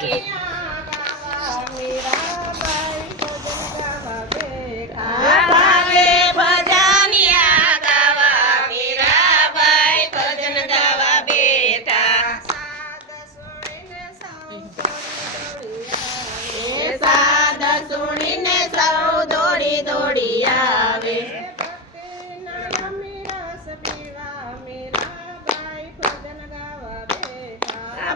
એટલે ભાવે ભજનિયા ગાવા મીરાબાઈ ભજન ગાવા બેઠા સાદ સુણીને સૌ દોડી દોડી આવે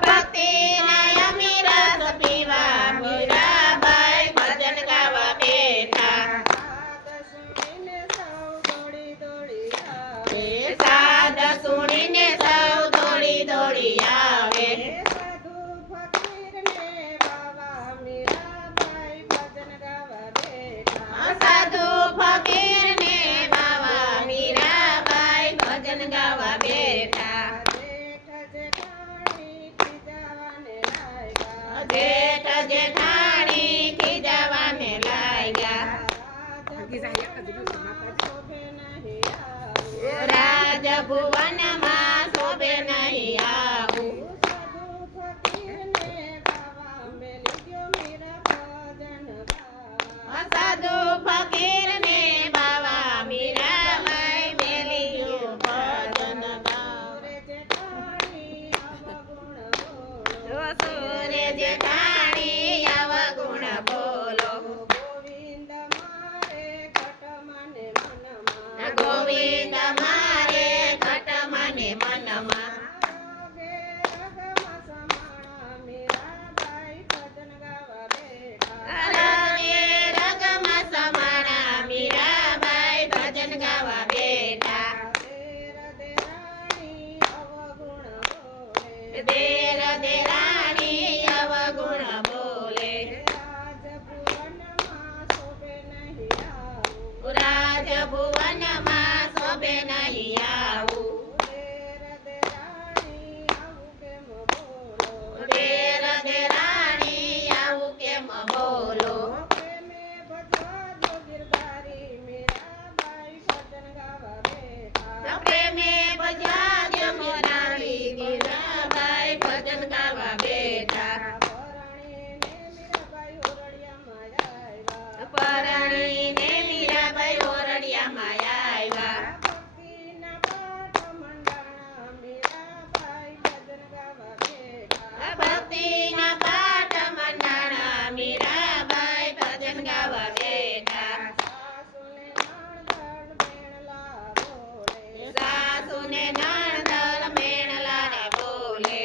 ભક્તિ નયમી રસ પીવા મીરાબાઈ ભજન ગાવા બેઠા સાદ સુણીને સૌ દોડી દોડી આવે સાધુ ફકીર ને બાવા મીરાબાઈ ભજન ગાવા બેઠા જેઠ જેઠાણી ખીજાવાને લાગ્યા રાજ ભુવનમાં શોભે નહીં આવું સાધુ ફકીર ને બાવા મીરાબાઈ મેલી ગયું ભજન સુરે જેઠાણી અવગુણ બોલો ગોવિંદ મારે ઘટ મને મનમાં દેર દેરાણી અવગુણ બોલે રાજભુવનમાં શોભે નહીં આવું દેર દેરાણી આવું કેમ બોલો પ્રેમે બજાજ મોરારી મીરાબાઈ ભજન ગાવા બેઠા પરણીને મીરાબાઈ ઓરડિયામાં આવ્યા ભક્તિના પાઠ મંડાણા મીરાબાઈ ભજન ગાવા બેઠા સાસુને નણંદ મેણલા ને બોલે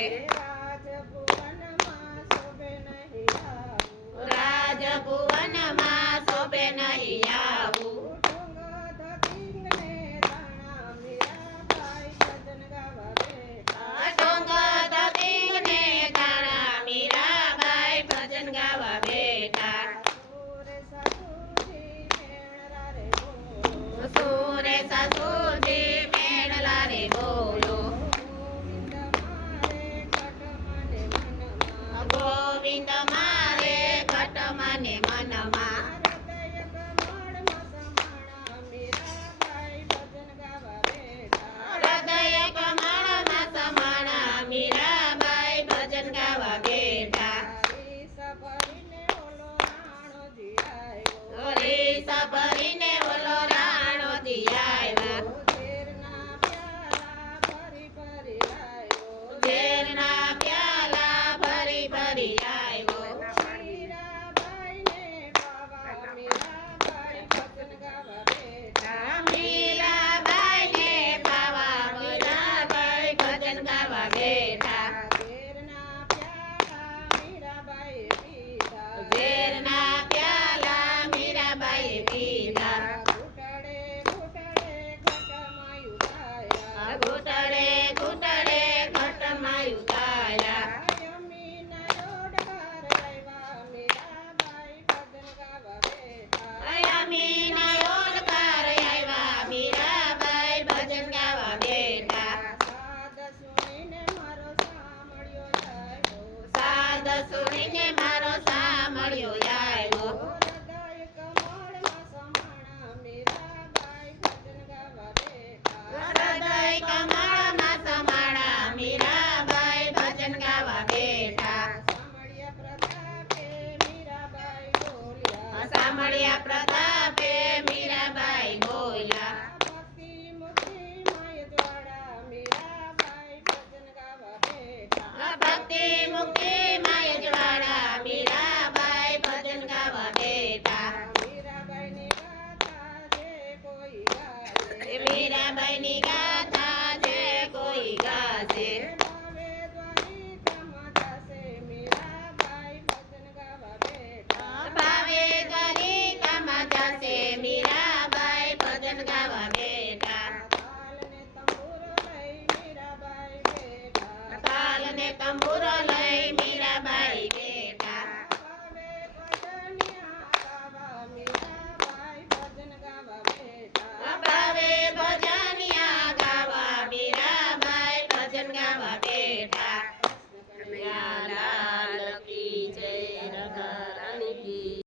રાજભુવનમાં શોભે નહીં આવું ડોંગ દબીને તાણા મીરાબાઈ ભજન ગાવા બેઠા સુરે સાસુજી મેણલા રે બોલો ગોવિંદ મારે ઘટ મને મનમાં હૃદય કમળમાં સમાણા મીરાબાઈ ભજન ગાવા બેઠા રીસ ભરીને ઓલો રાણો દિયાવ્યા ઝેરના પ્યાલા ભરી ભરી આવ્યો મીરાબાઈ ને પાવા મીરાબાઈ ભજન ગાવા બેઠા ઝેરના પ્યાલા મીરાબાઈ પીધા ઘૂંટડે ઘૂંટડે ઘટમાં ઉતાર્યા અમીના ઓળકાર આવ્યા મીરાબાઈ ભજન ગાવા બેઠા સાદ સુણીને